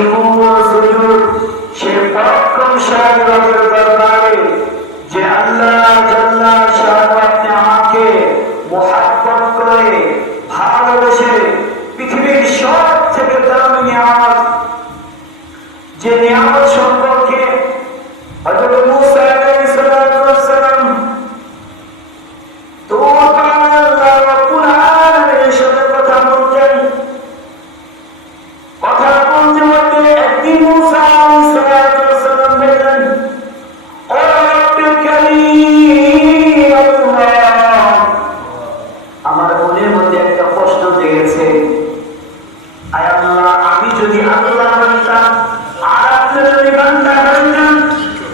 রুকু ও সুজুদ সে প্রশংসার রবের দরবারে যে আল্লাহ জাল্লা শাআনহু আপনি আমাকে মুহাব্বত করে ভালোবেসে পৃথিবীর সব থেকে দামি নিয়ামত যে নিয়ামত সম্পর্কে হযরত মূসা আলাইহিস সালাম তো আল্লাহ রাব্বুল আলামিনের সাথে কথা বলতেন। কথা বলতে বলতে একদিন মূসা আলাইহিস সালাম বললেন, ও রব্বুল কারীম আল্লাহ, আমার মনের মধ্যে একটা প্রশ্ন জেগেছে, আয় আল্লাহ, আমি যদি আল্লাহ হইতাম আর আপনি যদি বান্দা হইতেন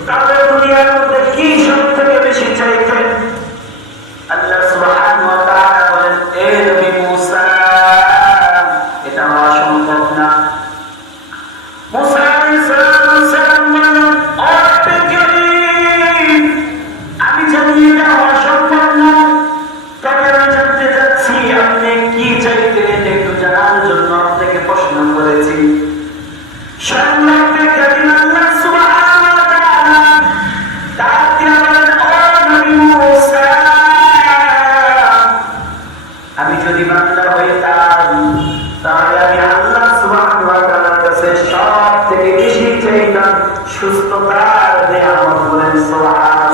তাহলে দুনিয়ার মধ্যে কি সব থেকে বেশি চাইতেন? আল্লাহ সুবহানাহু ওয়া তাআলা বলেন, এ নবী মূসা, এটা হওয়া সম্ভব না। মূসা আলাইহিস সালাম বলেন, ও রব্বুল কারীম, আমি জানি এটা হওয়া সম্ভব না, তবে আমি জানতে চাচ্ছি আপনি কি চাইতেন, এটা একটু জানার জন্য আপনাকে প্রশ্ন করেছি। সম্মানিত কারীম আল্লাহ সুবহানাহু ওয়া তাআলা ডাক দিয়ে বলেন, ও নবী মূসা, আমি যদি বান্দা হইতাম